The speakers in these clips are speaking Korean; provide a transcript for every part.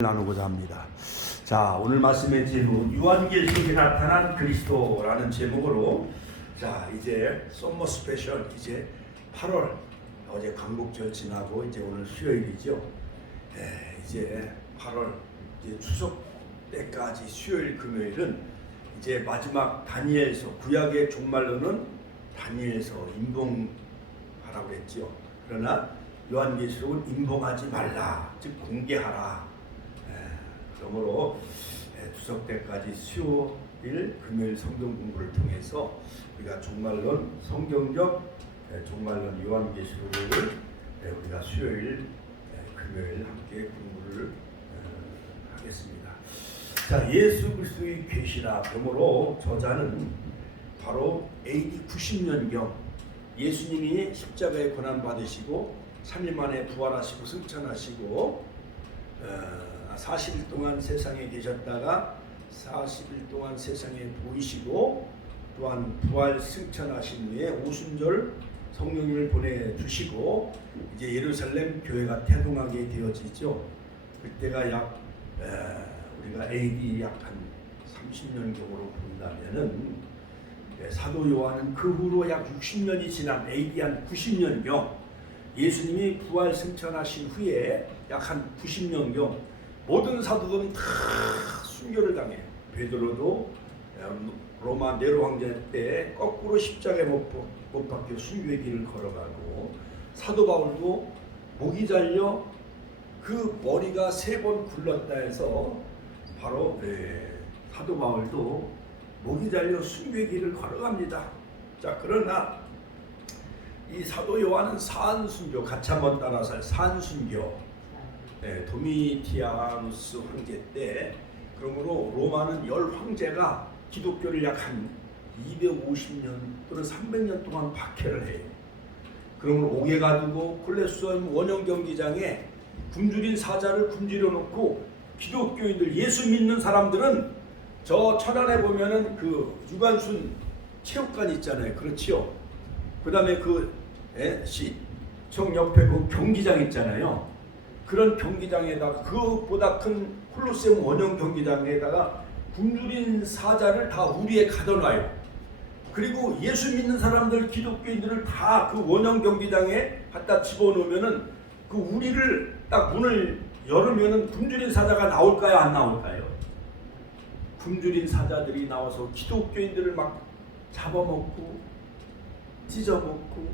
나누고자 합니다. 자, 오늘 말씀의 제목 요한계시록에 나타난 그리스도라는 제목으로 자 이제 썸머 스페셜 이제 8월 어제 광복절 지나고 이제 오늘 수요일이죠. 이제 8월 이제 추석 때까지 수요일 금요일은 이제 마지막 다니엘서 구약의 종말로는 다니엘서 임봉하라고 그랬죠. 그러나 요한계시록은 임봉하지 말라, 즉 공개하라. 그러므로 추석 때까지 수요일 금요일 성경 공부를 통해서 우리가 종말론 성경적 종말론 요한계시록을 우리가 수요일 금요일 함께 공부를 하겠습니다. 자, 예수 그리스도의 계시라. 그러므로 저자는 바로 AD 90년경 예수님이 십자가에 고난 받으시고 3일 만에 부활하시고 승천하시고 40일 동안 세상에 계셨다가 40일 동안 세상에 보이시고 또한 부활 승천하신 후에 오순절 성령님을 보내주시고 이제 예루살렘 교회가 태동하게 되어지죠. 그때가 약 우리가 AD 약 한 30년경으로 본다면은 사도 요한은 그 후로 약 60년이 지난 AD 한 90년경 예수님이 부활 승천하신 후에 약 한 90년경 모든 사도들은 다 순교를 당해요. 베드로도 로마 네로 황제 때 거꾸로 십자가에 못 박혀 순교의 길을 걸어가고 사도 바울도 목이 잘려 그 머리가 3번 굴렀다 해서 바로 사도 바울도 목이 잘려 순교의 길을 걸어갑니다. 자, 그러나 이 사도 요한은 산순교, 같이 한번 따라서 산순교 도미티아누스 황제 때, 그러므로 로마는 10황제가 기독교를 약 한 250년 또는 300년 동안 박해를 해요. 그러므로 옥에 가두고 콜레수엄 원형 경기장에 굶주린 사자를 굶주려 놓고 기독교인들, 예수 믿는 사람들은 저 천안에 보면은 그 유관순 체육관 있잖아요. 그렇지요. 그 다음에 그 시청 옆에 그 경기장 있잖아요. 그런 경기장에다가 그보다 큰 콜로세움 원형 경기장에다가 굶주린 사자를 다 우리에 가둬놔요. 그리고 예수 믿는 사람들, 기독교인들을 다 그 원형 경기장에 갖다 집어넣으면은 그 우리를 딱 문을 열으면은 굶주린 사자가 나올까요, 안 나올까요? 굶주린 사자들이 나와서 기독교인들을 막 잡아먹고 찢어먹고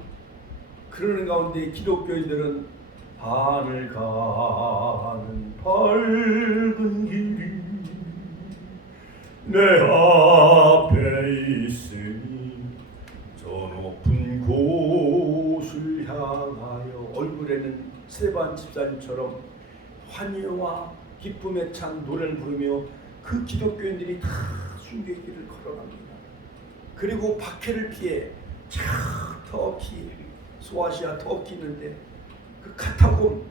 그러는 가운데 기독교인들은 하늘 가는 밝은 길이 내 앞에 있으니 저 높은 곳을 향하여 얼굴에는 스데반 집사님처럼 환희와 기쁨에 찬 노래를 부르며 그 기독교인들이 다 순교의 길을 걸어갑니다. 그리고 박해를 피해 터키, 소아시아 터키 있는데 그 카타콤,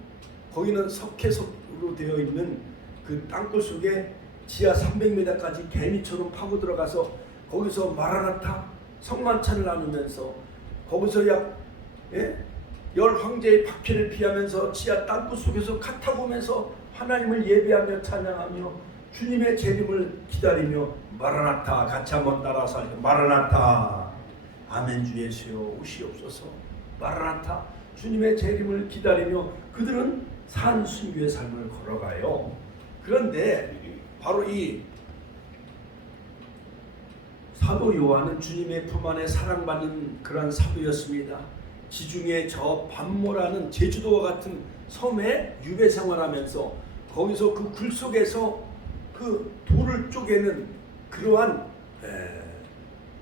거기는 석회석으로 되어 있는 그 땅굴 속에 지하 300m까지 개미처럼 파고 들어가서 거기서 마라나타 성만찬을 나누면서 거기서 약 10황제의 박해를 피하면서 지하 땅굴 속에서 카타콤에서 하나님을 예배하며 찬양하며 주님의 재림을 기다리며 마라나타, 같이 한번 따라서 할게요. 마라나타, 아멘 주 예수여 오시옵소서. 마라나타, 주님의 재림을 기다리며 그들은 산순교의 삶을 걸어가요. 그런데 바로 이 사도 요한은 주님의 품 안에 사랑받는 그런 사도였습니다. 지중해 저 반모라는 제주도와 같은 섬에 유배 생활하면서 거기서 그 굴 속에서 그 돌을 쪼개는 그러한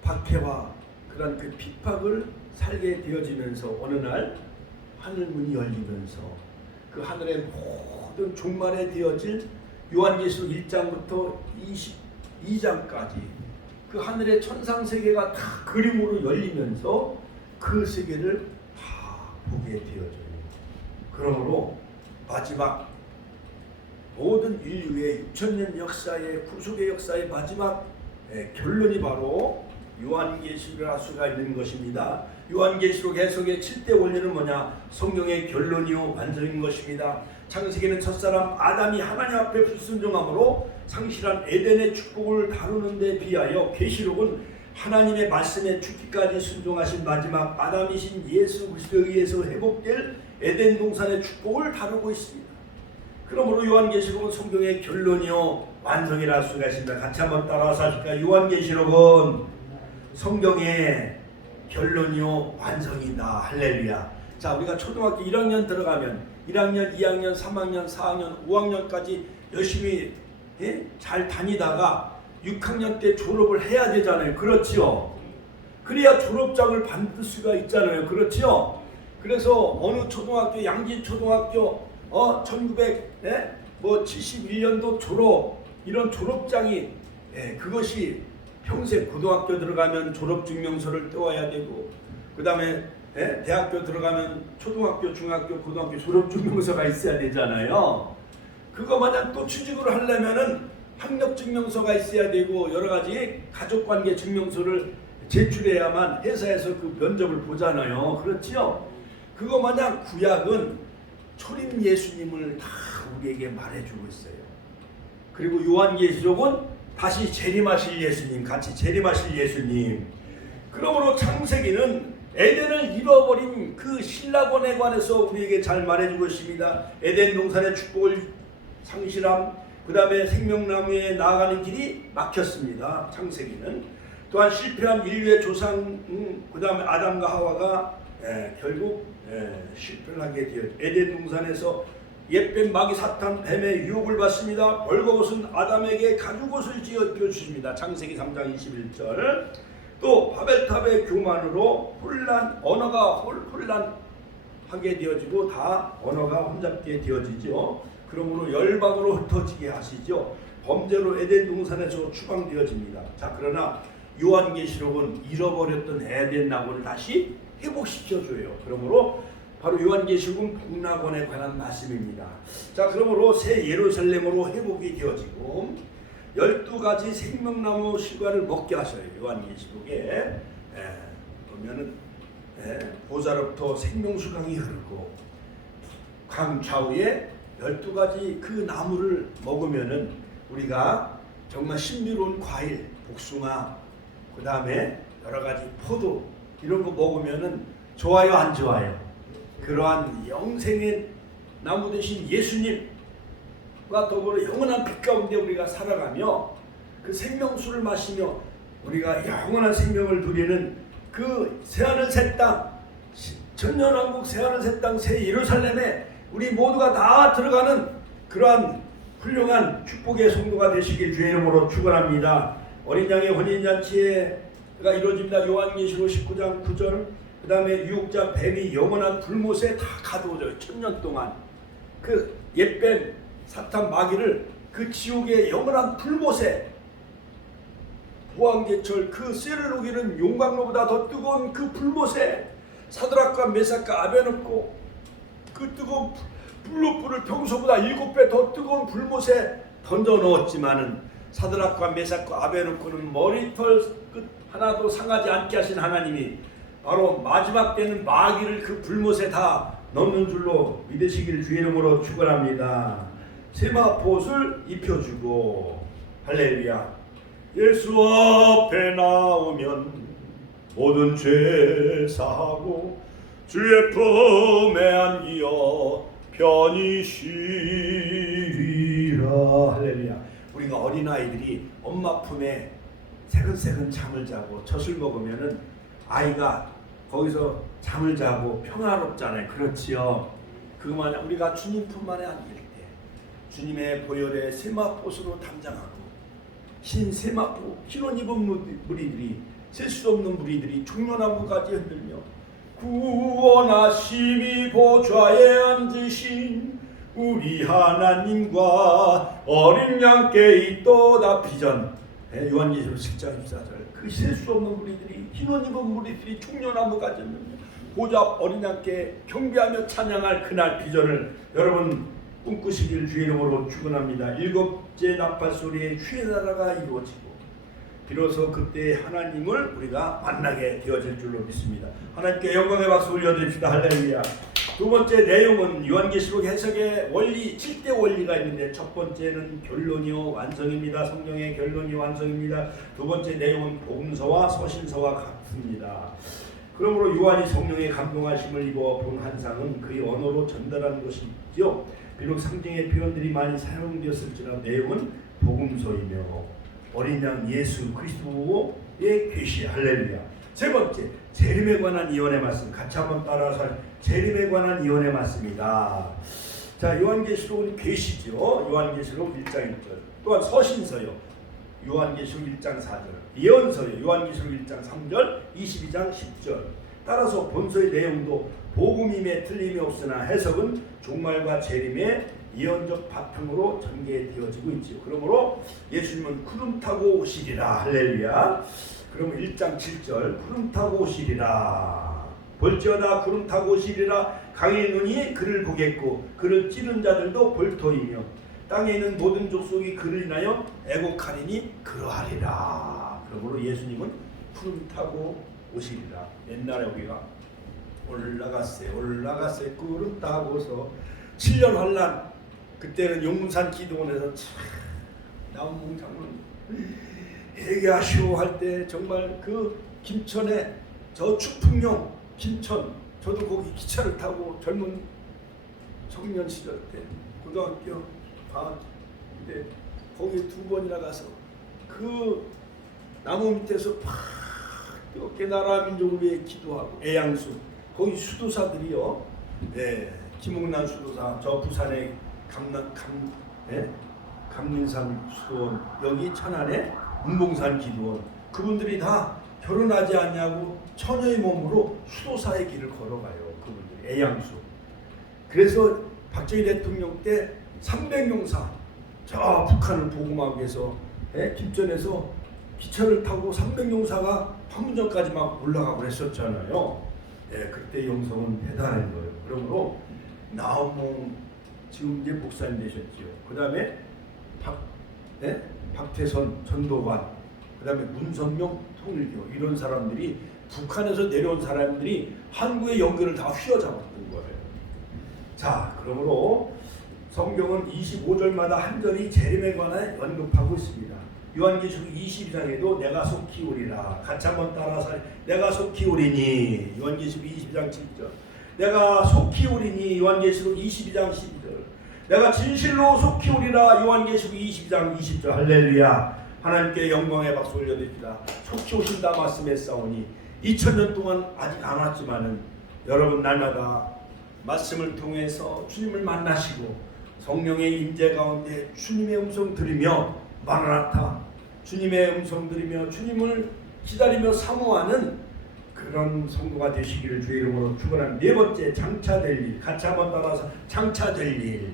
박해와 그러한 그 핍박을 살게 되어지면서 어느 날 하늘문이 열리면서 그 하늘의 모든 종말에 되어질 요한계시록 1장부터 22장까지 그 하늘의 천상세계가 다 그림으로 열리면서 그 세계를 다 보게 되어져요. 그러므로 마지막 모든 인류의 6000년 역사의 구속의 역사의 마지막 결론이 바로 요한계시록을 할 수가 있는 것입니다. 요한계시록 해석의 7대 원리는 뭐냐? 성경의 결론이요 완성인 것입니다. 창세기는 첫사람 아담이 하나님 앞에 불순종함으로 상실한 에덴의 축복을 다루는 데 비하여 계시록은 하나님의 말씀에 죽기까지 순종하신 마지막 아담이신 예수 그리스도에 의해서 회복될 에덴 동산의 축복을 다루고 있습니다. 그러므로 요한계시록은 성경의 결론이요 완성이라 할 수가 있습니다. 같이 한번 따라서 하실까요? 요한계시록은 성경의 결론이요 완성이다. 할렐루야. 자, 우리가 초등학교 1학년 들어가면 1학년, 2학년, 3학년, 4학년, 5학년까지 열심히 잘 다니다가 6학년 때 졸업을 해야 되잖아요. 그렇지요? 그래야 졸업장을 받을 수가 있잖아요. 그렇지요? 그래서 어느 초등학교, 양지초등학교 1971년도 졸업, 이런 졸업장이 그것이 평생 고등학교 들어가면 졸업증명서를 떼와야 되고, 그 다음에 대학교 들어가면 초등학교, 중학교, 고등학교 졸업증명서가 있어야 되잖아요. 그거 마냥 또 취직을 하려면은 학력증명서가 있어야 되고 여러 가지 가족관계 증명서를 제출해야만 회사에서 그 면접을 보잖아요. 그렇지요? 그거 마냥 구약은 초림 예수님을 다 우리에게 말해주고 있어요. 그리고 요한계시록은 다시 재림하실 예수님, 같이 재림하실 예수님. 그러므로 창세기는 에덴을 잃어버린 그 신라권에 관해서 우리에게 잘 말해주고 있습니다. 에덴 동산의 축복을 상실함, 그 다음에 생명나무에 나아가는 길이 막혔습니다. 창세기는 또한 실패한 인류의 조상, 그 다음에 아담과 하와가 결국 실패를 하게 되어 에덴 동산에서 옛뱀 마귀 사탄 뱀의 유혹을 받습니다. 벌거벗은 아담에게 가죽옷을 지어 주십니다. 창세기 3장 21절. 또 바벨탑의 교만으로 언어가 혼란하게 되어지고 다 언어가 혼잡게 되어지죠. 그러므로 열방으로 흩어지게 하시죠. 범죄로 에덴 동산에서 추방되어집니다. 자, 그러나 요한계시록은 잃어버렸던 에덴 낙원을 다시 회복시켜줘요. 그러므로 바로 요한계시록은 북낙원에 관한 말씀입니다. 자, 그러므로 새 예루살렘으로 회복이 되어지고 12가지 생명나무 실과를 먹게 하셔요. 요한계시록에 보면은 보좌로부터 생명수강이 흐르고 강 좌우에 12가지 그 나무를 먹으면은 우리가 정말 신비로운 과일, 복숭아, 그 다음에 여러 가지 포도 이런 거 먹으면은 좋아요, 안 좋아요? 그러한 영생의 나무 되신 예수님과 더불어 영원한 빛 가운데 우리가 살아가며 그 생명수를 마시며 우리가 영원한 생명을 누리는 그 새하늘 새 땅, 천년왕국 새하늘 새 땅, 새 예루살렘에 우리 모두가 다 들어가는 그러한 훌륭한 축복의 성도가 되시길 주의 이름으로 축원합니다. 어린 양의 혼인잔치가 이루어집니다. 요한계시록 19장 9절. 그 다음에 유혹자 뱀이 영원한 불못에 다 가두어져요. 1000년 동안 그 옛뱀 사탄 마귀를 그 지옥의 영원한 불못에 보안개철 그 쇠를 녹이는 용광로보다 더 뜨거운 그 불못에 사드락과 메삭과 아베노고 그 뜨거운 불로 평소보다 7배 더 뜨거운 불못에 던져 넣었지만은 사드락과 메삭과 아베노고는 머리털 끝 하나도 상하지 않게 하신 하나님이 바로 마지막 때는 마귀를 그 불못에 다 넣는 줄로 믿으시길 주의 이름으로 축원합니다. 세마포옷을 입혀주고 할렐루야. 예수 앞에 나오면 모든 죄 사하고 주의 품에 안기어 편히 쉬리라. 할렐루야. 우리가 어린아이들이 엄마 품에 새근새근 잠을 자고 젖을 먹으면은 아이가 거기서 잠을 자고 평화롭잖아요. 그렇지요. 그만 우리가 주님 품 안에 안길 때 주님의 보혈에 세마포수로 담장하고 흰 세마포 흰옷 입은 무리들이 셀 수 없는 무리들이 종려나무까지 흔들며 구원하심이 보좌에 앉으신 우리 하나님과 어린 양께 있도다. 비전 요한계시록 10장 14절. 그 셀 수 없는 무리들이 흰옷 입은 무리들이 종려나무까지 흔들며 보좌 어린 양께 경배하며 찬양할 그날 비전을 여러분 꿈꾸시길 주의 이름으로 축원합니다. 7째 나팔 소리에 주의 나라가 이루어지고 비로소 그때 하나님을 우리가 만나게 되어질 줄로 믿습니다. 하나님께 영광의 박수 올려드립시다. 할렐루야. 두 번째 내용은 요한계시록 해석의 원리 7대 원리가 있는데 첫 번째는 결론이요 완성입니다. 성경의 결론이 완성입니다. 두 번째 내용은 복음서와 서신서와 같습니다. 그러므로 요한이 성령의 감동하심을 입어 본 환상은 그의 언어로 전달하는 것이죠. 비록 상징의 표현들이 많이 사용되었을지라도 내용은 복음서이며 어린 양 예수 그리스도의 계시. 할렐루야. 세 번째, 재림에 관한 예언의 말씀. 같이 한번 따라서 재림에 관한 예언의 말씀이다. 자, 요한계시록은 계시죠. 요한계시록 1장 1절. 또한 서신서요. 요한계시록 1장 4절. 예언서요. 요한계시록 1장 3절, 22장 10절. 따라서 본서의 내용도 복음임에 틀림이 없으나 해석은 종말과 재림의 예언적 바탕으로 전개되어지고 있지요. 그러므로 예수님은 구름 타고 오시리라. 할렐루야. 그러면 1장 7절 구름 타고 오시리라. 볼지어다 구름 타고 오시리라. 강의 눈이 그를 보겠고 그를 찌른 자들도 볼터이며 땅에 있는 모든 족속이 그를 인하여 애곡하리니 그러하리라. 그러므로 예수님은 구름 타고 오시리라. 옛날에 우리가 올라갔어요. 구름 타고서 7년 환란. 그때는 용문산 기도원에서 참 나온 몽창을 얘기하시오 할 때 정말 그 김천에 저 추풍령 김천, 저도 거기 기차를 타고 젊은 청년 시절 때 고등학교 때 거기 2번이나 가서 그 나무 밑에서 팍 뜨겁게 나라 민족을 위해 기도하고 애양수 거기 수도사들이요. 네, 김웅란 수도사, 저 부산의 감민산 수도원, 여기 천안에 운봉산 기도원, 그분들이 다 결혼하지 않냐고 처녀의 몸으로 수도사의 길을 걸어가요. 그분들이 애양수. 그래서 박정희 대통령 때 300용사 저 북한을 복음하기 위해서 김천에서 기차를 타고 300용사가 판문점까지 막 올라가고 했었잖아요. 그때 영성은 대단한 거예요. 그러므로 나홍몽 지금 이제 목사님 되셨죠. 그 다음에 박태선 전도관, 그 다음에 문선명 통일교, 이런 사람들이 북한에서 내려온 사람들이 한국의 연결을 다 휘어잡았던 거예요. 자, 그러므로 성경은 25절마다 한 절이 재림에 관해 언급하고 있습니다. 요한계시록 22장에도 내가 속히 오리라. 같이 한번 따라서 내가 속히 오리니. 요한계시록 22장 7절. 내가 속히 오리니. 요한계시록 22장 12절. 내가 진실로 속히 오리라. 요한계시록 22장 20절. 할렐루야. 하나님께 영광의 박수 올려드립니다. 속히 오신다 말씀했사오니 2000년 동안 아직 안 왔지만은 여러분 날마다 말씀을 통해서 주님을 만나시고 성령의 임재 가운데 주님의 음성 들으며 마라나타, 주님의 음성 들으며 주님을 기다리며 사모하는 그런 성도가 되시기를 주의 이름으로 축원합니다. 네 번째, 장차될 일. 같이 한번 따라서 장차될 일.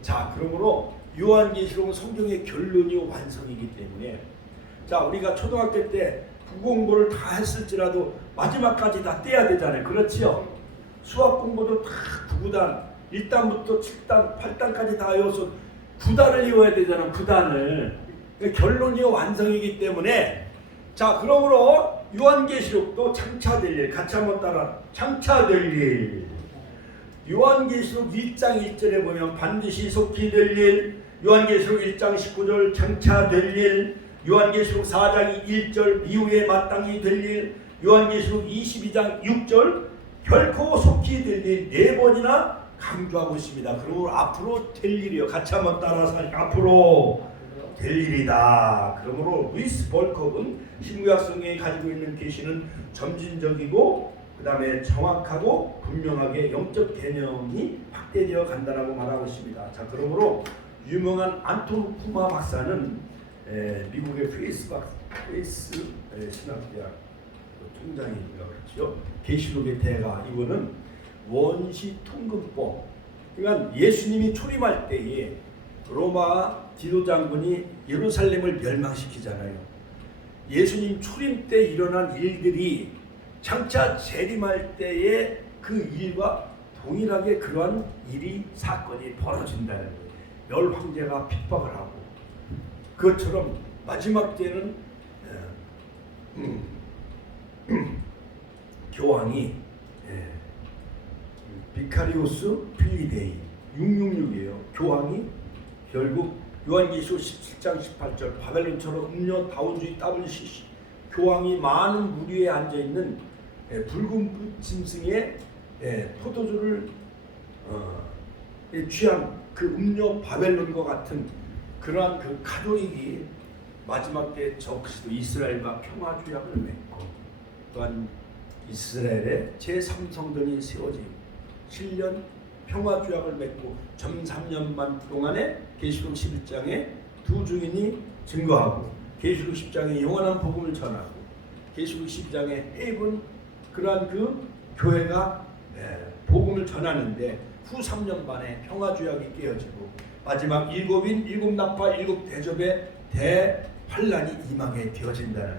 자, 그러므로 요한계시록은 성경의 결론이요 완성이기 때문에, 자, 우리가 초등학교 때 국어공부를 다 했을지라도 마지막까지 다 떼야 되잖아요. 그렇지요? 수학 공부도 다 9단 1단부터 7단 8단까지 다 외워서 9단을 외워야 되잖아. 9단을. 그러니까 결론이요 완성이기 때문에, 자, 그러므로 요한계시록도 장차될 일. 같이 한번 따라. 장차될 일. 요한계시록 1장 1절에 보면 반드시 속히 될 일. 요한계시록 1장 19절 장차될 일. 요한계시록 4장 1절 이후에 마땅히 될 일. 요한계시록 22장 6절 결코 속히 될 일 4번이나 강조하고 있습니다. 그리고 앞으로 될 일이요. 같이 한번 따라서 앞으로 될 일이다. 그러므로 루이스 벌컵은 신구약 성경이 가지고 있는 계시는 점진적이고 그 다음에 정확하고 분명하게 영적 개념이 확대되어 간다라고 말하고 있습니다. 자, 그러므로 유명한 안톤 쿠마 박사는 미국의 페이스 신학대학 총장이니까 그렇죠. 계시록의 대가. 이거는 원시 통근법. 그러니까 예수님이 초림할 때에 로마 디도 장군이 예루살렘을 멸망시키잖아요. 예수님 초림 때 일어난 일들이 장차 재림할 때의 그 일과 동일하게 그러한 일이 사건이 벌어진다는 거예요. 열 황제가 핍박을 하고 그것처럼 마지막 때는 교황이 비카리오스 필리데이 666이에요. 교황이 결국 요한계시록 17장 18절 바벨론처럼 음료 다운주의 WCC 교황이 많은 무리에 앉아있는 붉은 빛 짐승의 포도주를 취한 그 음료 바벨론과 같은 그러한 그 가톨릭이 마지막 때 저 그리스도 이스라엘과 평화주약을 맺고 또한 이스라엘의 제3성전이 세워지고 7년 평화주약을 맺고 전 3년 반 동안에 계시록 11장에 두 증인이 증거하고 계시록 10장에 영원한 복음을 전하고 계시록 12장에 해입은 그러한 그 교회가 복음을 전하는데 후 3년 반에 평화주약이 깨어지고 마지막 일곱 나파 일곱 대접의 대환란이 임하게 되어진다는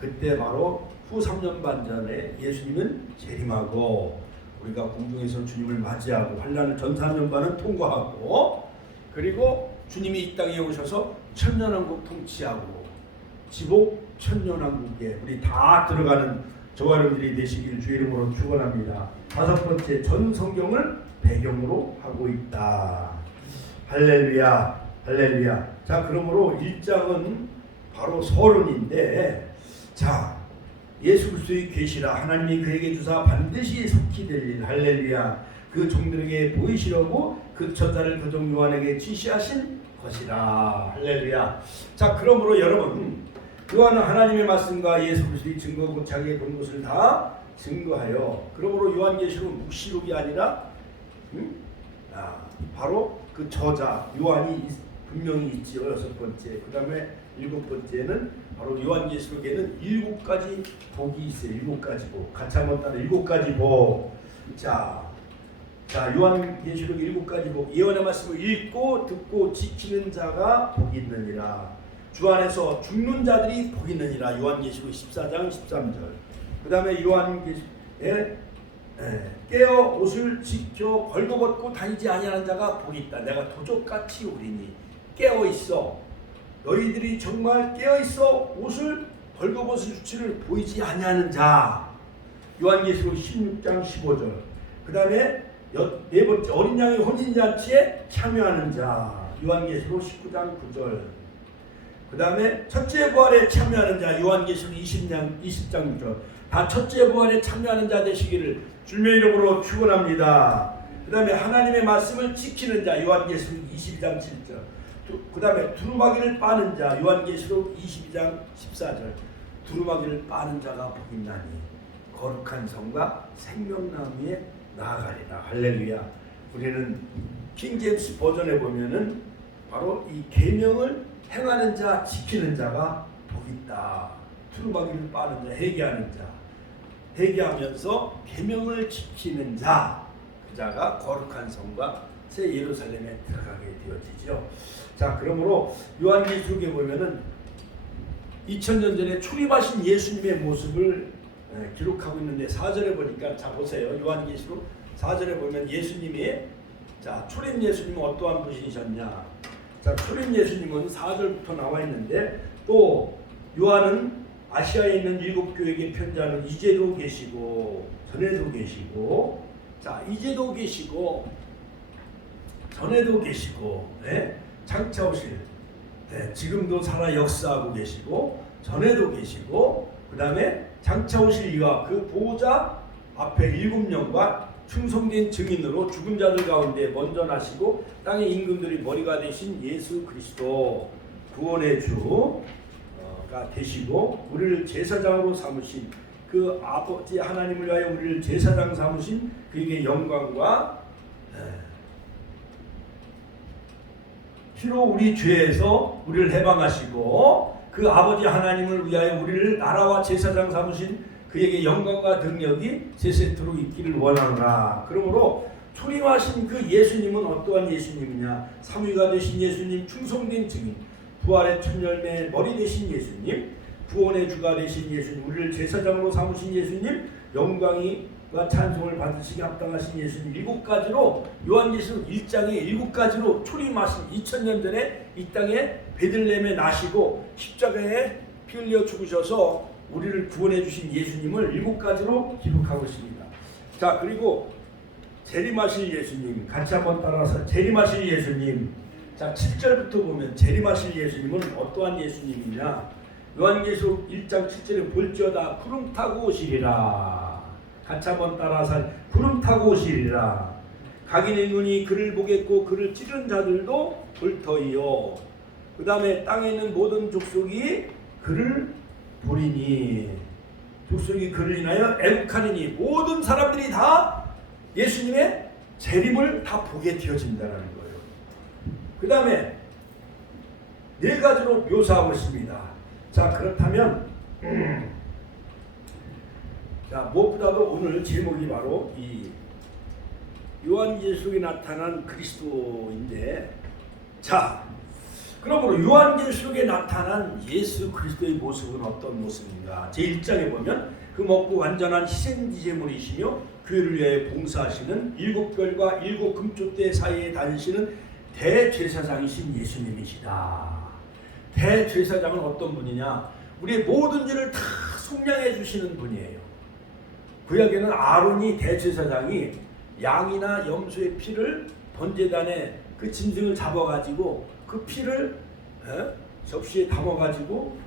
그때 바로 후 3년 반 전에 예수님은 재림하고 우리가 공중에서 주님을 맞이하고 환란을 전 4년 반은 통과하고 그리고 주님이 이 땅에 오셔서 천년왕국 통치하고 지복 천년왕국에 우리 다 들어가는 저와 여러분들이 되시길 주의 이름으로 축원합니다. 다섯 번째 전 성경을 배경으로 하고 있다. 할렐루야 할렐루야. 자 그러므로 1장은 바로 서론인데 자 예수 그리스도의 계시라 하나님이 그에게 주사 반드시 속히 될 일 할렐루야 그 종들에게 보이시려고 그 천사를 그종 요한에게 지시하신 것이라 할렐루야. 자 그러므로 여러분 요한은 하나님의 말씀과 예수 그리스도의 증거고 자기의 본 것을 다 증거하여 그러므로 요한계시록은 묵시록이 아니라 바로 그 저자 요한이 분명히 있지요. 여섯 번째 그 다음에 일곱 번째는 바로 요한계시록에는 7가지 복이 있어요. 7가지 복 같이 한번 따라 7가지 복. 자 요한계시록 7가지 복 예언의 말씀을 읽고 듣고 지키는 자가 복이 있느니라. 주 안에서 죽는 자들이 복이 있느니라. 요한계시록 14장 13절. 그 다음에 요한계시록에 깨어 옷을 지켜 벌거벗고 다니지 아니하는 자가 복이 있다. 내가 도적같이 오리니 깨어 있어. 너희들이 정말 깨어 있어 옷을 벌거벗을 수치를 보이지 아니하는 자. 요한계시록 16장 15절. 그 다음에 네 번째 어린 양의 혼인잔치에 참여하는 자. 요한계시록 19장 9절. 그 다음에 첫째 부활에 참여하는 자. 요한계시록 20장 6절. 다 첫째 부활에 참여하는 자 되시기를 주님의 이름으로 축원합니다. 그 다음에 하나님의 말씀을 지키는 자. 요한계시록 22장 7절. 그 다음에 두루마기를 빠는 자. 요한계시록 22장 14절. 두루마기를 빠는 자가 복있나니 거룩한 성과 생명나무에 나아가리라. 할렐루야. 우리는 킹제임스 버전에 보면은 바로 이 계명을 행하는 자 지키는 자가 복있다. 두루마기를 빠는 자 회개하는 자 회개하면서 계명을 지키는 자 그 자가 거룩한 성과 새 예루살렘에 들어가게 되어지죠. 자 그러므로 요한계시록에 보면은 2000년 전에 출입하신 예수님의 모습을 기록하고 있는데 4절에 보니까 자 보세요. 요한계시록 4절에 보면 예수님이 자 출입 예수님은 어떠한 분이셨냐. 자 출입 예수님은 4절부터 나와 있는데 또 요한은 아시아에 있는 7교회에게 편지하는 이제도 계시고 전에도 계시고 자 이제도 계시고 전에도 계시고 장차 오실 지금도 살아 역사하고 계시고 전에도 계시고 그 다음에 장차 오실 이와 그 보호자 앞에 7명과 충성된 증인으로 죽은 자들 가운데 먼저 나시고 땅의 임금들이 머리가 되신 예수 그리스도 구원의 주가 되시고 우리를 제사장으로 삼으신 그 아버지 하나님을 위하여 우리를 제사장 삼으신 그에게 영광과 피로 우리 죄에서 우리를 해방하시고 그 아버지 하나님을 위하여 우리를 나라와 제사장 삼으신 그에게 영광과 능력이 세세토록 있기를 원하노라. 그러므로 초림하신 그 예수님은 어떠한 예수님이냐. 삼위가 되신 예수님, 충성된 증인, 부활의 첫 열매 머리 되신 예수님, 구원의 주가 되신 예수님, 우리를 제사장으로 삼으신 예수님, 영광과 찬송을 받으시기 합당하신 예수님 7가지로 요한계시록 1장에 7가지로 초림하신 2000년 전에 이 땅에 베들레헴에 나시고 십자가에 피 흘려 죽으셔서 우리를 구원해 주신 예수님을 7가지로 기록하고 있습니다. 자 그리고 재림하실 예수님, 같이 한번 따라서 재림하실 예수님. 자, 7절부터 보면 재림하실 예수님은 어떠한 예수님이냐? 요한계시록 1장 7절에 볼지어다 구름 타고 오시리라. 같이 한번 따라서 구름 타고 오시리라. 각인의 눈이 그를 보겠고 그를 찌른 자들도 볼 터이요. 그 다음에 땅에 있는 모든 족속이 그를 보리니, 족속이 그를 인하여 애국하리니, 모든 사람들이 다 예수님의 재림을 다 보게 되어진다는 거예요. 그 다음에 네 가지로 묘사하고 있습니다. 자, 그렇다면 자, 무엇보다도 오늘 제목이 바로 이 요한계시록에 나타난 그리스도인데, 자, 그러므로 요한계시록에 나타난 예수 그리스도의 모습은 어떤 모습인가? 제1장에 보면 그 먹고 완전한 희생제물이시며 교회를 위하여 봉사하시는 7별과 7 금쪽대 사이에 다니시는 대제사장이신 예수님이시다. 대제사장은 어떤 분이냐? 우리의 모든 죄를 다 속량해 주시는 분이에요. 구약에는 아론이 대제사장이 양이나 염소의 피를 번제단에 그 짐승을 잡아가지고 그 피를 접시에 담아가지고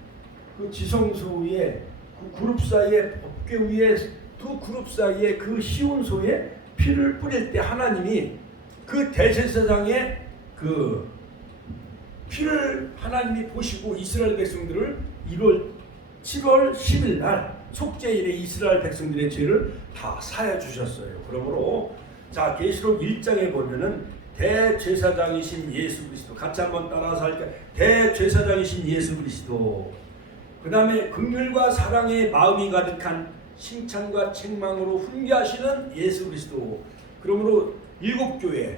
그 지성소 위에 그 그룹 사이에 법궤 위에 두 그룹 사이에 그 시온소에 피를 뿌릴 때 하나님이 그 대제사장의 그 피를 하나님이 보시고 이스라엘 백성들을 7월 10일 날 속죄일에 이스라엘 백성들의 죄를 다 사해 주셨어요. 그러므로 자, 계시록 1장에 보면은 대제사장이신 예수 그리스도, 같이 한번 따라서 할까요? 대제사장이신 예수 그리스도. 그 다음에 긍휼과 사랑의 마음이 가득한 칭찬과 책망으로 훈계하시는 예수 그리스도. 그러므로 7교회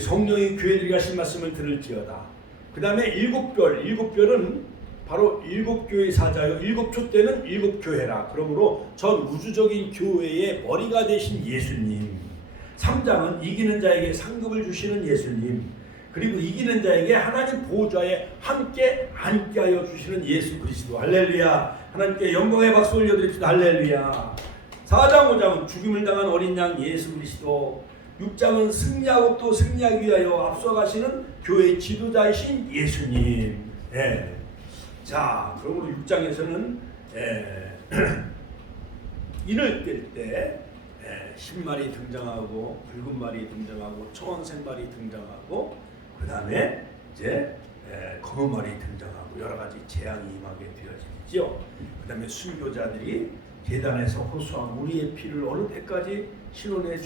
성령의 교회들이 하신 말씀을 들을지어다. 그 다음에 7별은 바로 7교회 사자요, 7촛대는 7교회라. 그러므로 전 우주적인 교회의 머리가 되신 예수님. 3장은 이기는 자에게 상급을 주시는 예수님, 그리고 이기는 자에게 하나님 보좌에 함께 앉게하여 주시는 예수 그리스도. 할렐루야. 하나님께 영광의 박수 올려드립시다. 할렐루야. 4장 5장은 죽임을 당한 어린 양 예수 그리스도, 6장은 승리하고 또 승리하기 위하여 앞서가시는 교회의 지도자이신 예수님. 예. 자, 그러므로 6장에서는 인을 뗄 때 흰말이 등장하고 붉은 말이 등장하고 초원색 말이 등장하고 그 다음에 이제 검은 말이 등장하고 여러 가지 재앙이 임하게 되어지죠. 그 다음에 순교자들이 계단에서 호소한 우리의 피를 어느 때까지 실현해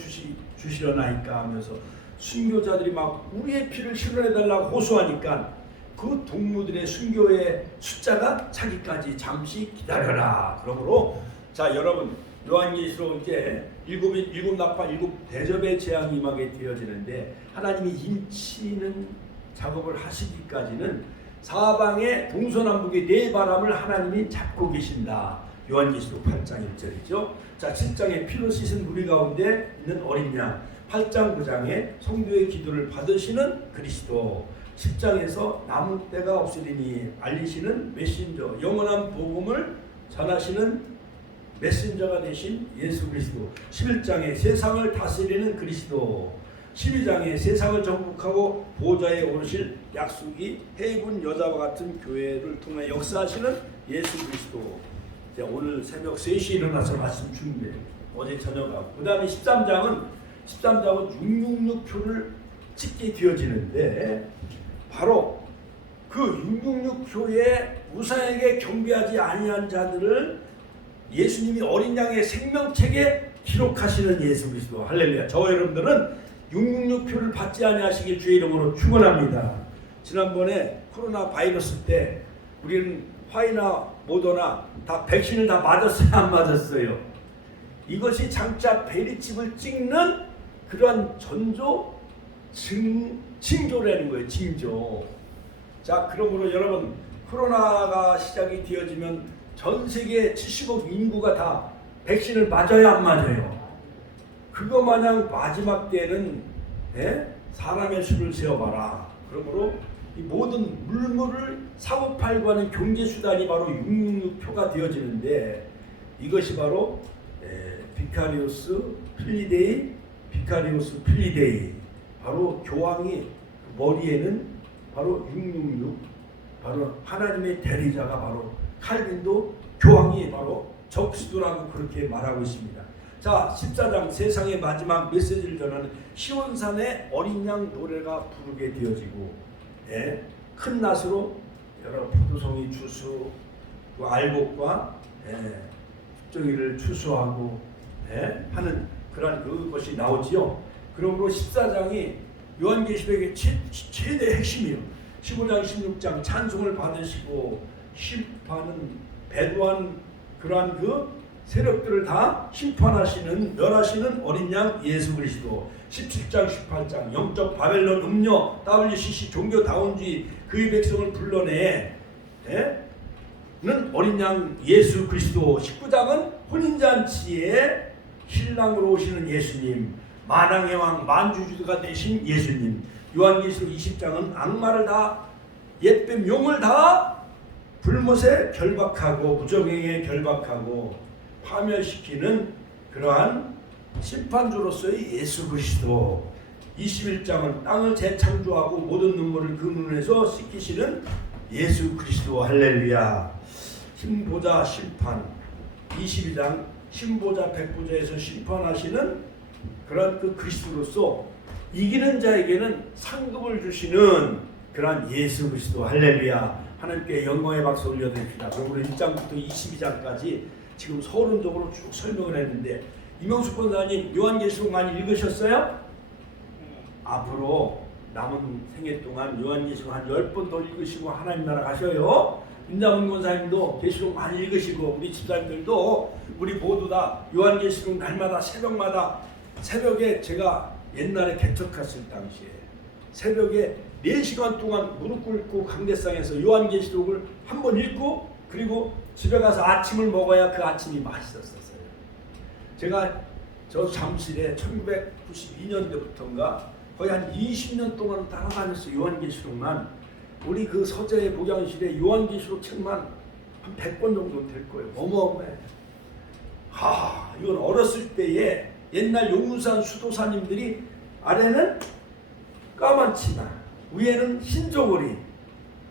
주시려나이까 하면서 순교자들이 막 우리의 피를 실현해 달라고 호소하니까 그 동무들의 순교의 숫자가 차기까지 잠시 기다려라. 그러므로 자, 여러분, 요한계시록 이제 일곱 나파 7 대접의 재앙이 임하게 되어지는데, 하나님이 임치는 작업을 하시기까지는 사방의 동서남북의 네 바람을 하나님이 잡고 계신다. 요한계시록 8장 1절이죠. 자, 7장에 피로 씻은 무리 가운데 있는 어린 양, 8장 9장에 성도의 기도를 받으시는 그리스도, 10장에서 남을 때가 없으리니 알리시는 메신저, 영원한 복음을 전하시는 메신저가 되신 예수 그리스도, 11장에 세상을 다스리는 그리스도, 12장에 세상을 정복하고 보좌에 오르실 약속이 해군 여자와 같은 교회를 통해 역사하시는 예수 그리스도. 오늘 새벽 3시에 일어나서 말씀 준비해요. 어제 저녁하고. 그 다음에 13장은 666표를 찍게 되어지는데, 바로 그 666표에 우상에게 경배하지 아니한 자들을 예수님이 어린 양의 생명책에 기록하시는 예수 그리스도. 할렐루야. 저와 여러분들은 666표를 받지 아니하시길 주의 이름으로 축원합니다. 지난번에 코로나 바이러스 때 우리는 화이나 모더나 다 백신을 다 맞았어요, 안 맞았어요? 이것이 장차 베리칩을 찍는 그러한 전조 징조라는 거예요. 징조. 자, 그러므로 여러분, 코로나가 시작이 되어지면 전 세계 70억 인구가 다 백신을 맞아요, 안 맞아요? 그거 마냥 마지막 때는 사람의 수를 세어봐라. 그러므로 이 모든 물물을 사고 팔고 하는 경제수단이 바로 666표가 되어지는데, 이것이 바로 비카리오스 필리데이 비카리오스 필리데이, 바로 교황이 머리에는 바로 666, 바로 하나님의 대리자가 바로 칼빈도 교황이 바로 적수도라고 그렇게 말하고 있습니다. 자, 14장 세상의 마지막 메시지를 전하는 시온산의 어린 양 노래가 부르게 되어지고, 큰 낫으로 여러 포도송이 추수, 그 알곡과 죽정이를 추수하고 하는 그런 그것이 나오지요. 그러므로 14장이 요한계시록의 최대 핵심이요. 15장 16장 찬송을 받으시고 심판은 배도한 그러한 그 세력들을 다 심판하시는 멸하시는 어린 양 예수 그리스도, 17장 18장 영적 바벨론 음녀 WCC 종교다운주의 그의 백성을 불러내 는 어린 양 예수 그리스도, 19장은 혼인잔치에 신랑으로 오시는 예수님, 만왕의 왕 만주주가 되신 예수님, 요한계시록 20장은 악마를 다 옛뱀 용을 다 불못에 결박하고 무정행에 결박하고 파멸시키는 그러한 심판주로서의 예수 그리스도, 21장은 땅을 재창조하고 모든 눈물을 그 눈에서 씻기시는 예수 그리스도. 할렐루야. 신보자 심판, 22장 신보자 백보자에서 심판하시는 그런 그 그리스도로서 이기는 자에게는 상급을 주시는 그러한 예수 그리스도. 할렐루야. 하나님께 영광의 박수 올려드립니다. 그러므로 1장부터 22장까지 지금 서론적으로 쭉 설명을 했는데, 이명숙 권사님 요한계시록 많이 읽으셨어요? 앞으로 남은 생애 동안 요한계시록 한 10번 더 읽으시고 하나님 나라 가셔요. 임자문 권사님도 계시록 많이 읽으시고 우리 집사님들도 우리 모두 다 요한계시록 날마다 새벽에 제가 옛날에 개척했을 당시에 새벽에 4시간 동안 무릎 꿇고 강대상에서 요한계시록을 한번 읽고 그리고 집에 가서 아침을 먹어야 그 아침이 맛있었어요. 제가 저 잠실에 1992년도부터인가 거의 한 20년 동안 따라다녔어요. 요한계시록만. 우리 그 서재 복양실에 요한계시록 책만 한 100권 정도 될 거예요. 어마어마해. 이건 어렸을 때에 옛날 용문산 수도사님들이 아래는 까만 치마, 위에는 흰 저고리,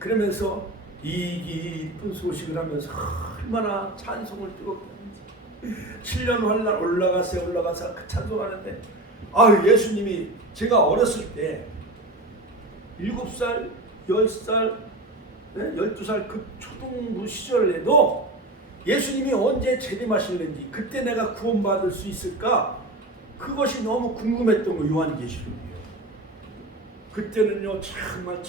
그러면서 이쁜 소식을 하면서 얼마나 찬송을 뜨겁게 하는지. 7년 환란 올라가서 그 찬송하는데, 예수님이 제가 어렸을 때 7살, 10살, 12살 그 초등부 시절에도 예수님이 언제 재림하실는지, 그때 내가 구원받을 수 있을까, 그것이 너무 궁금했던 거. 요한계시록이요. 그때는요 정말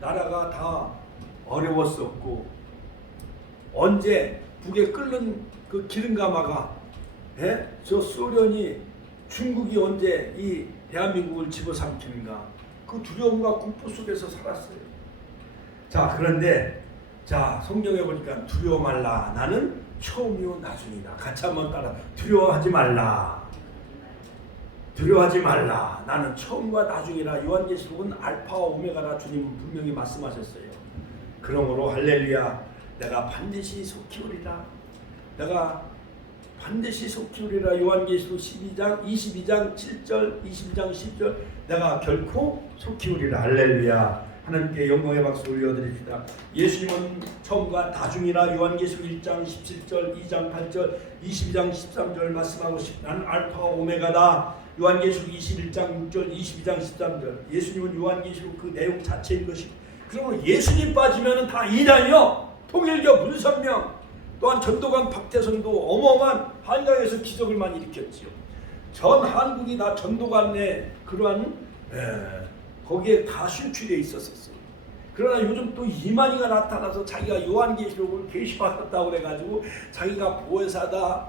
나라가 다 어려웠었고, 언제 북에 끓는 그 기름가마가 저 소련이 중국이 언제 이 대한민국을 집어삼키는가, 그 두려움과 공포 속에서 살았어요. 자, 그런데 성경에 보니까 두려워 말라, 나는 처음이요 나중이다. 같이 한번 따라, 두려워하지 말라, 두려워하지 말라, 나는 처음과 나중이라. 요한계시록은 알파와 오메가라 주님은 분명히 말씀하셨어요. 그러므로 할렐루야, 내가 반드시 속히 오리라, 내가 반드시 속히 오리라. 요한계시록 12장 22장 7절 22장 10절, 내가 결코 속히 오리라. 할렐루야. 하나님께 영광의 박수 올려드립니다. 예수님은 처음과 나중이라. 요한계시록 1장 17절 2장 8절 22장 13절 말씀하고 나는 알파와 오메가다. 요한계시록 21장 6절 22장 13절, 예수님은 요한계시록 그 내용 자체인 것이. 그러므로 예수님 빠지면 다 이단이요. 통일교 문선명, 또한 전도관 박태선도 어마어마한 한강에서 기적을 많이 일으켰지요. 전 한국이 다 전도관의 그러한 거기에 다 신출되어 있었어요. 그러나 요즘 또 이만희가 나타나서 자기가 요한계시록을 계시받았다고 그래가지고 자기가 보혜사다,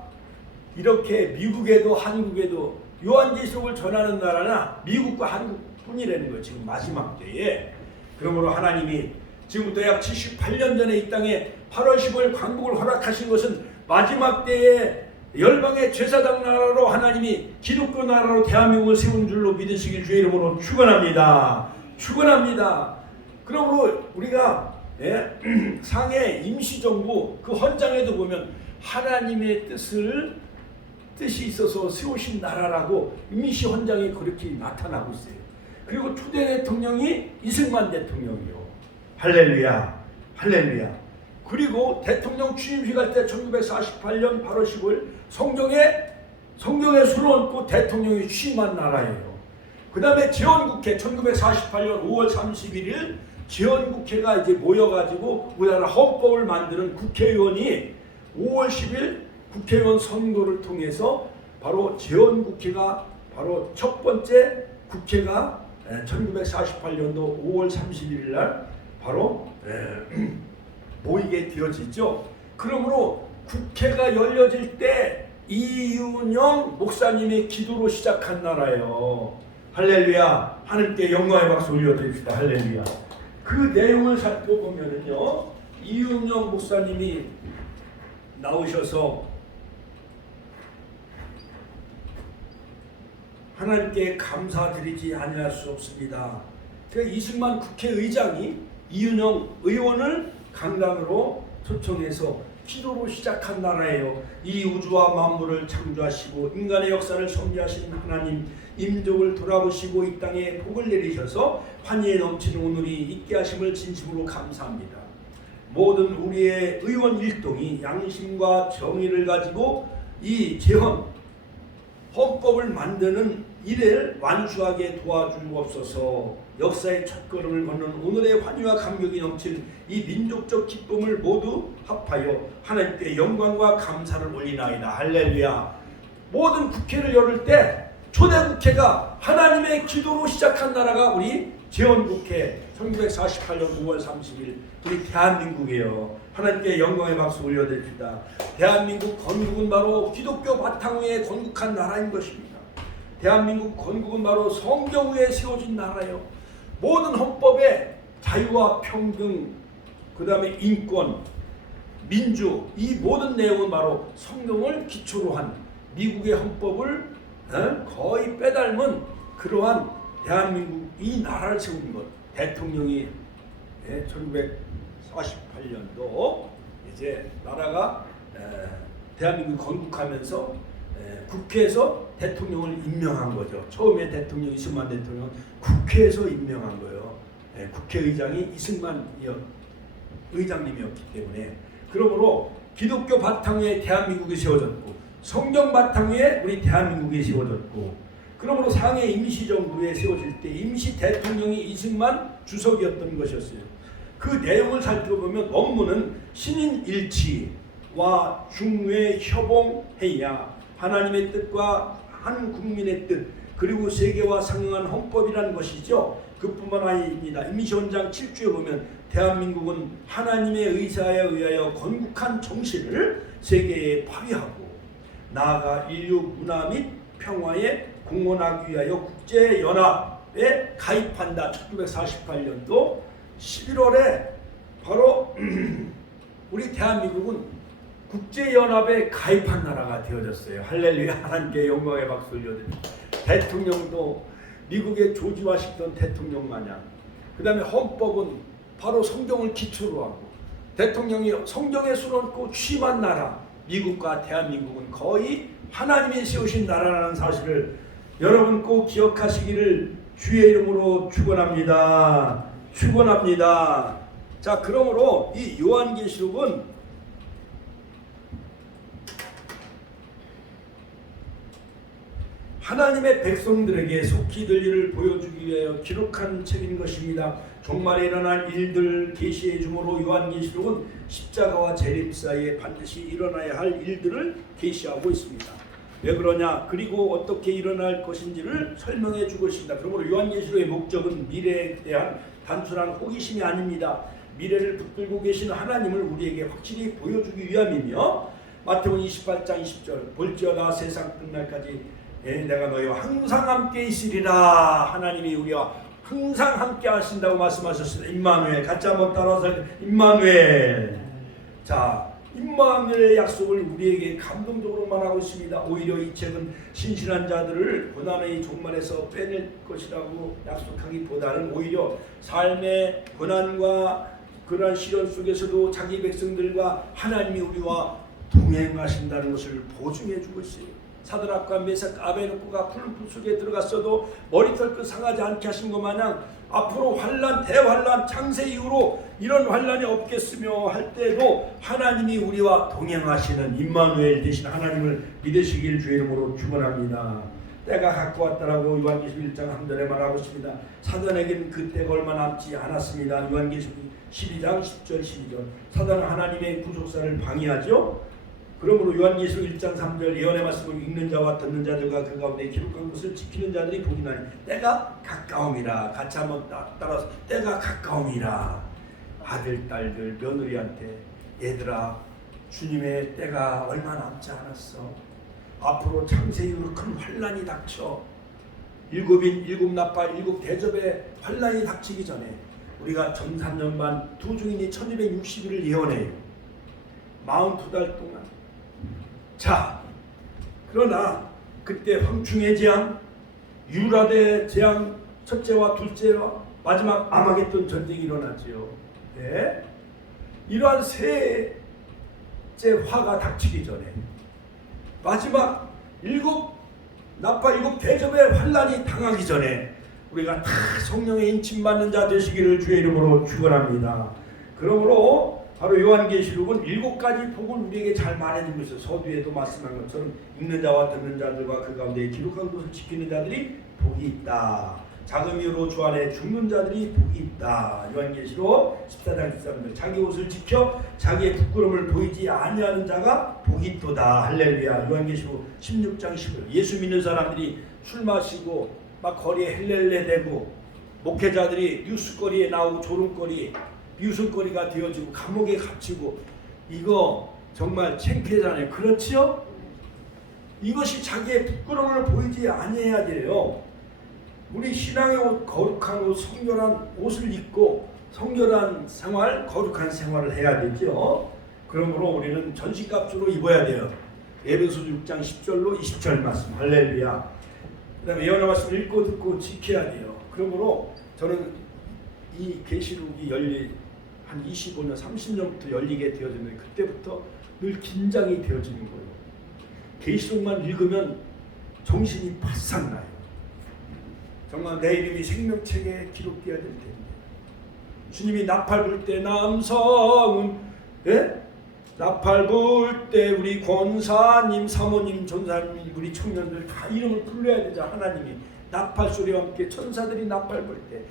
이렇게 미국에도 한국에도 요한계시록을 전하는 나라나 미국과 한국뿐이라는 거예요. 지금 마지막 때에. 그러므로 하나님이 지금부터 약 78년 전에 이 땅에 8월 15일 광복을 허락하신 것은 마지막 때에 열방의 제사장 나라로 하나님이 기독교 나라로 대한민국을 세운 줄로 믿으시길 주의 이름으로 축원합니다. 축원합니다. 그러므로 우리가 상해 임시정부 그 헌장에도 보면 하나님의 뜻을 뜻이 있어서 세우신 나라라고 임시 헌장에 그렇게 나타나고 있어요. 그리고 초대 대통령이 이승만 대통령이요. 할렐루야, 할렐루야. 그리고 대통령 취임식 할 때 1948년 8월 15일 성경에 수를 얹고 대통령이 취임한 나라예요. 그 다음에 재헌국회 1948년 5월 31일 재헌국회가 이제 모여가지고 우리나라 헌법을 만드는 국회의원이 5월 10일 국회의원 선거를 통해서 바로 재헌국회가 바로 첫 번째 국회가 1948년도 5월 31일 날 바로 모이게 되어지죠. 그러므로 국회가 열려질 때 이윤영 목사님의 기도로 시작한 나라예요. 할렐루야. 하나님께 영광의 박수 올려드립시다. 할렐루야. 그 내용을 살펴보면요, 이윤영 목사님이 나오셔서 하나님께 감사드리지 아니할 수 없습니다. 그러니까 이승만 국회의장이 이윤영 의원을 강당으로 초청해서 기도로 시작한 나라예요. 이 우주와 만물을 창조하시고 인간의 역사를 섭리하신 하나님, 임족을 돌아보시고 이 땅에 복을 내리셔서 환희에 넘치는 오늘이 있게 하심을 진심으로 감사합니다. 모든 우리의 의원 일동이 양심과 정의를 가지고 이 재헌 헌법을 만드는 일을 완수하게 도와주옵소서. 역사의 첫걸음을 걷는 오늘의 환희와 감격이 넘친 이 민족적 기쁨을 모두 합하여 하나님께 영광과 감사를 올리나이다. 할렐루야. 모든 국회를 열을 때 초대 국회가 하나님의 기도로 시작한 나라가 우리 재헌국회 1948년 5월 30일 우리 대한민국이에요. 하나님께 영광의 박수 올려드립니다. 대한민국 건국은 바로 기독교 바탕 위에 건국한 나라인 것입니다. 대한민국 건국은 바로 성경 위에 세워진 나라예요. 모든 헌법에 자유와 평등, 그 다음에 인권, 민주, 이 모든 내용은 바로 성경을 기초로 한 미국의 헌법을 거의 빼닮은 그러한 대한민국 이 나라를 세운 것. 대통령이 1948년도 이제 나라가 대한민국 건국하면서 국회에서 대통령을 임명한 거죠. 처음에 대통령 이승만 대통령은 국회에서 임명한 거예요. 국회의장이 이승만 의장님이었기 때문에. 그러므로 기독교 바탕 위에 대한민국이 세워졌고 성경 바탕 위에 우리 대한민국이 세워졌고, 그러므로 상해 임시정부에 세워질 때 임시 대통령이 이승만 주석이었던 것이었어요. 그 내용을 살펴보면 원문은 신인 일치와 중외 협봉해야 하나님의 뜻과 한 국민의 뜻 그리고 세계와 상응한 헌법이라는 것이죠. 그뿐만 아닙니다. 임시헌장 7조에 보면 대한민국은 하나님의 의사에 의하여 건국한 정신을 세계에 발휘하고 나아가 인류 문화 및 평화에 공헌하기 위하여 국제연합에 가입한다. 1948년도 11월에 바로 우리 대한민국은 국제연합에 가입한 나라가 되어졌어요. 할렐루야. 하나님께 영광의 박수 올려드립니다. 대통령도 미국의 조지 워싱턴 대통령 마냥, 그 다음에 헌법은 바로 성경을 기초로 하고 대통령이 성경에 수놓고 취임한 나라 미국과 대한민국은 거의 하나님이 세우신 나라라는 사실을 여러분 꼭 기억하시기를 주의 이름으로 축원합니다. 축원합니다. 자, 그러므로 이 요한계시록은 하나님의 백성들에게 속히 될 일을 보여주기 위하여 기록한 책인 것입니다. 종말에 일어날 일들 계시해 주므로 요한계시록은 십자가와 재림 사이에 반드시 일어나야 할 일들을 계시하고 있습니다. 왜 그러냐? 그리고 어떻게 일어날 것인지를 설명해 주고 있습니다. 그러므로 요한계시록의 목적은 미래에 대한 단순한 호기심이 아닙니다. 미래를 붙들고 계신 하나님을 우리에게 확실히 보여주기 위함이며, 마태복음 28장 20절 볼지어다 세상 끝날까지 내가 너희와 항상 함께 있으리라. 하나님이 우리와 항상 함께 하신다고 말씀하셨습니다. 임마누엘. 같이 한번 따라서 임마누엘. 자, 임마누엘의 약속을 우리에게 감동적으로 말하고 있습니다. 오히려 이 책은 신실한 자들을 고난의 종말에서 빼낼 것이라고 약속하기보다는 오히려 삶의 고난과 그러한 시련 속에서도 자기 백성들과 하나님이 우리와 동행하신다는 것을 보증해 주고 있어요. 사드락과 메삭 아베노고가 풀 속에 들어갔어도 머리털 끝 상하지 않게 하신 것 마냥 앞으로 환란 대환란 창세 이후로 이런 환란이 없겠으며 할 때도 하나님이 우리와 동행하시는 임마누엘 되신 하나님을 믿으시길 주의 이름으로 축원합니다. 때가 갖고 왔다라고 요한계시록 1장 3절에 말하고 있습니다. 사단에게는 그 때가 얼마 남지 않았습니다. 요한계시록 12장 10절 12절. 사단은 하나님의 구속사를 방해하죠. 그러므로 요한계시록 1장 3절 예언의 말씀을 읽는 자와 듣는 자들과 그 가운데 기록한 것을 지키는 자들이 복이 나니 때가 가까움이라. 같이 한번 따라서 때가 가까움이라. 아들 딸들 며느리한테 얘들아 주님의 때가 얼마 남지 않았어. 앞으로 창세 이후로 큰 환란이 닥쳐 일곱인 일곱 나팔 일곱 대접의 환란이 닥치기 전에 우리가 전산년반 두 중인이 1260일을 예언해요. 42달 동안. 자, 그러나 그때 황충의 재앙, 유라대 재앙 첫째와 둘째와 마지막 아마겟돈 전쟁이 일어나지요. 네. 이러한 셋째 화가 닥치기 전에 마지막 일곱 나팔 일곱 대접의 환란이 당하기 전에 우리가 다 성령의 인침받는 자 되시기를 주의 이름으로 축원합니다. 그러므로 바로 요한계시록은 7가지 복을 우리에게 잘 말해주고 있어요. 서두에도 말씀한 것처럼 읽는 자와 듣는 자들과 그 가운데 기록한 것을 지키는 자들이 복이 있다. 작은 이유로 주 안에 죽는 자들이 복이 있다. 요한계시록 14장 13절. 자기 옷을 지켜 자기의 부끄러움을 보이지 아니하는 자가 복이 있도다. 할렐루야. 요한계시록 16장 15절. 예수 믿는 사람들이 술 마시고 막 거리에 헬렐레 대고 목회자들이 뉴스거리에 나오고 조롱거리 유술거리가 되어지고 감옥에 갇히고 이거 정말 창피하잖아요. 그렇지요? 이것이 자기의 부끄러움을 보이지 아니해야 돼요. 우리 신앙의 옷, 거룩한 옷, 성결한 옷을 입고 성결한 생활, 거룩한 생활을 해야 되죠. 그러므로 우리는 전신갑주로 입어야 돼요. 에베소 6장 10절로 20절 말씀. 할렐루야. 그 다음에 예언의 말씀을 읽고 듣고 지켜야 돼요. 그러므로 저는 이 계시록이 한 25년, 30년부터 열리게 되어지는 그때부터 늘 긴장이 되어지는 거예요. 계시록만 읽으면 정신이 바싹 나요. 정말 내 이름이 생명책에 기록되어야 될 텐데. 주님이 나팔 불 때 남성은 나팔 불 때 우리 권사님, 사모님, 전사님, 우리 청년들 다 이름을 불러야 되죠. 하나님이 나팔 소리와 함께 천사들이 나팔 불 때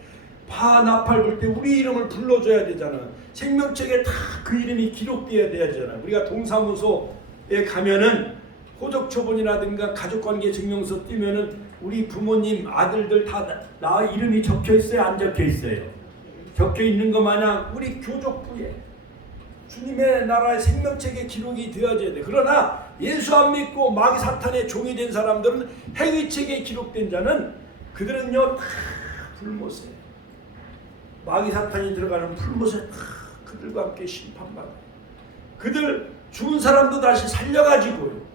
나팔 불 때 우리 이름을 불러줘야 되잖아. 생명책에 다 그 이름이 기록되어야 되잖아. 우리가 동사무소에 가면은 호적초본이라든가 가족관계 증명서 띄면은 우리 부모님 아들들 다 나 이름이 적혀 있어요? 안 적혀 있어요? 적혀 있는 것 마냥 우리 교족부에 주님의 나라의 생명책에 기록이 되어져야 돼. 그러나 예수 안 믿고 마귀 사탄의 종이 된 사람들은 행위책에 기록된 자는 그들은요 다 불못에 마귀 사탄이 들어가는 풀못에 다 그들과 함께 심판받아요. 그들 죽은 사람도 다시 살려가지고요.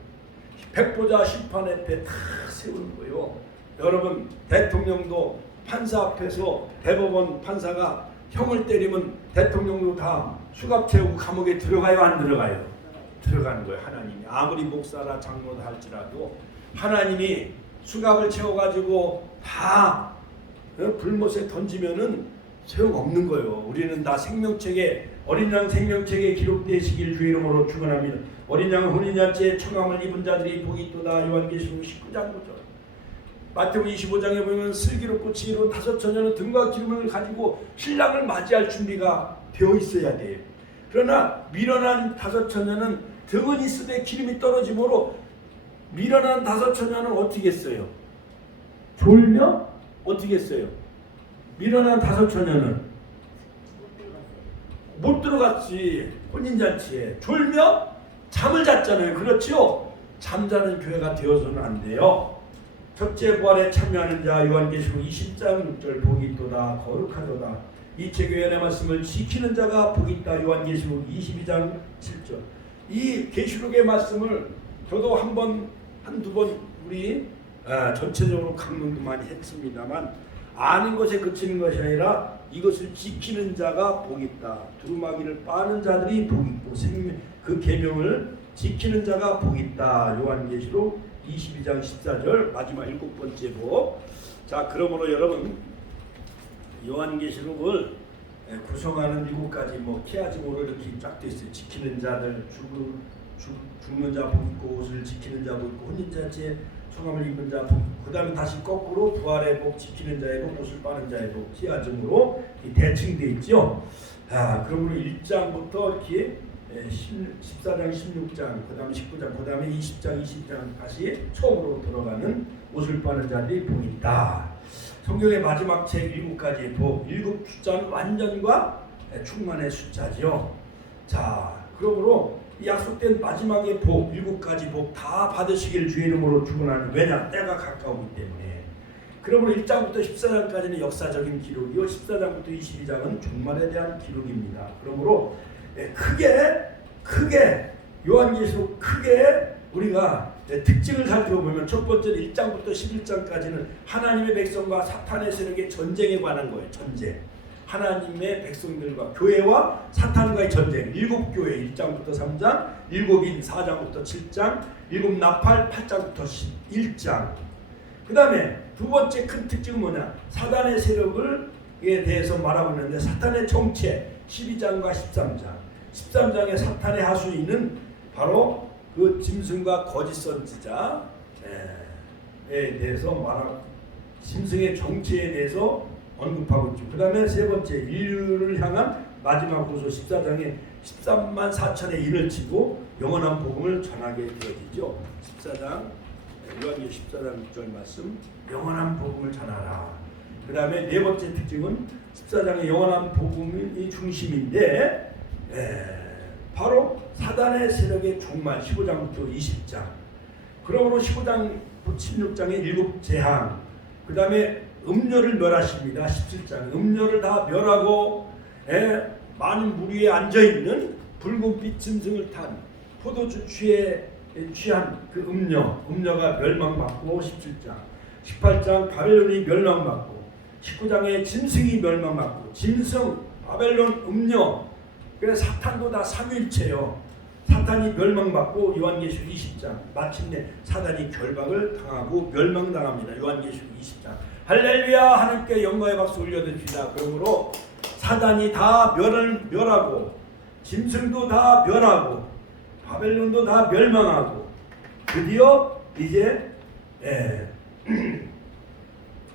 백보자 심판 앞에 다 세우는 거예요. 여러분 대통령도 판사 앞에서 대법원 판사가 형을 때리면 대통령도 다 수갑 채우고 감옥에 들어가요? 안 들어가요? 들어가는 거예요. 하나님이 아무리 목사나 장로다 할지라도 하나님이 수갑을 채워가지고 다 불못에 던지면은 소용없는 거예요. 우리는 다 생명책에 어린 양 생명책에 기록되시길 주의 이름으로 축원합니다. 어린 양 혼인잔치에 청함을 입은 자들이 복이 있도다. 요한계시록 19장 9절. 마태복음 25장에 보면 슬기롭고 지혜로운 5 처녀는 등과 기름을 가지고 신랑을 맞이할 준비가 되어 있어야 돼요. 그러나 미련한 5 처녀는 등은 있으되 기름이 떨어지므로 미련한 5 처녀는 어떻게 했어요? 졸며 어떻게 했어요? 미련한 5 처녀는 못 들어갔지. 혼인잔치에 졸며 잠을 잤잖아요. 그렇죠? 잠자는 교회가 되어서는 안 돼요. 첫째 부활에 참여하는 자 요한계시록 20장 6절 복이 있도다 거룩하도다. 이체 교회의 말씀을 지키는 자가 복이 있다. 요한계시록 22장 7절. 이 계시록의 말씀을 저도 한두 번 우리 전체적으로 강론도 많이 했습니다만 아는 것에 그치는 것이 아니라 이것을 지키는 자가 복이 있다. 두루마기를 빠는 자들이 복이 있고 그 계명을 지키는 자가 복이 있다. 요한계시록 22장 14절 마지막 7번째 복. 자, 그러므로 여러분 요한계시록을 구성하는 7가지 키아지모로 이렇게 쫙 돼 있어요. 지키는 자들, 죽는 자 복 있고 옷을 지키는 자 복 있고 혼인자체 성함을 입은 자 복, 그다음에 다시 거꾸로 부활의 복, 지키는 자의 복, 옷을 빠는 자의 복, 키아즘으로 대칭돼 있죠. 그러므로 1장부터 이렇게 14장, 16장, 그 다음에 19장, 그 다음에 20장, 20장 다시 처음으로 돌아가는 옷을 빠는 자들이 복이 있다. 성경의 마지막 책 7가지의 복, 7 숫자는 완전과 충만의 숫자죠. 자, 그러므로 약속된 마지막의 복, 7가지 복 다 받으시길 주의 이름으로 축원하는, 왜냐? 때가 가까우기 때문에. 그러므로 1장부터 14장까지는 역사적인 기록이요, 14장부터 22장은 종말에 대한 기록입니다. 그러므로 크게 요한계시록 크게 우리가 특징을 살펴보면, 첫 번째는 1장부터 11장까지는 하나님의 백성과 사탄의 세력의 전쟁에 관한 거예요. 전쟁. 하나님의 백성들과 교회와 사탄과의 전쟁. 7교회 1장부터 3장, 7인 4장부터 7장, 7 나팔 8장부터 11장. 그 다음에 두 번째 큰 특징은 뭐냐? 사단의 세력에 대해서 말하고 있는데, 사탄의 정체 12장과 13장. 13장의 사탄의 하수인은 바로 그 짐승과 거짓 선지자에 대해서 말하고, 짐승의 정체에 대해서 언급하고 있죠. 그 다음에 세 번째, 인류를 향한 마지막 후소 14장에 13만 4천의 인을 치고 영원한 복음을 전하게 되어지죠. 14장, 요한계시록 14장 6절 말씀, 영원한 복음을 전하라. 그 다음에 네 번째 특징은 14장의 영원한 복음이 중심인데, 바로 사단의 세력의 종말 15장부터 20장. 그러므로 15장, 16장의 7 재앙. 그 다음에 음료를 멸하십니다. 17장. 음료를 다 멸하고 많은 물 위에 앉아있는 붉은빛 짐승을 탄 포도주 취한 그 음료가 멸망받고 17장. 18장 바벨론이 멸망받고, 19장에 짐승이 멸망받고, 짐승, 바벨론, 음료. 그래서 사탄도 다 삼위일체요. 사탄이 멸망받고 요한계시록 20장. 마침내 사단이 결박을 당하고 멸망당합니다. 요한계시록 20장. 할렐루야, 하나님께 영광의 박수 올려드립니다. 그러므로 사단이 다 멸하고, 짐승도 다 멸하고, 바벨론도 다 멸망하고, 드디어 이제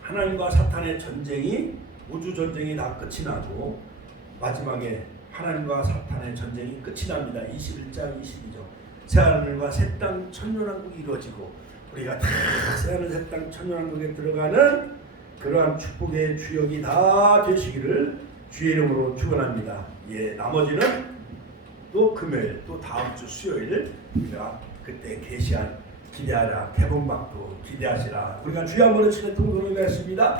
하나님과 사탄의 전쟁이, 우주 전쟁이 다 끝이 나고, 마지막에 하나님과 사탄의 전쟁이 끝이 납니다. 21장 22절. 새하늘과 새 땅 천년왕국이 이루어지고, 우리가 다 새하늘 새 땅 천년왕국에 들어가는 그러한 축복의 주역이 다 되시기를 주의 이름으로 축원합니다. 나머지는 또 금요일, 또 다음 주 수요일 우리가 그때 기대하라, 개봉박도 기대하시라. 우리가 주여 한번 외치는 동성을 했습니다.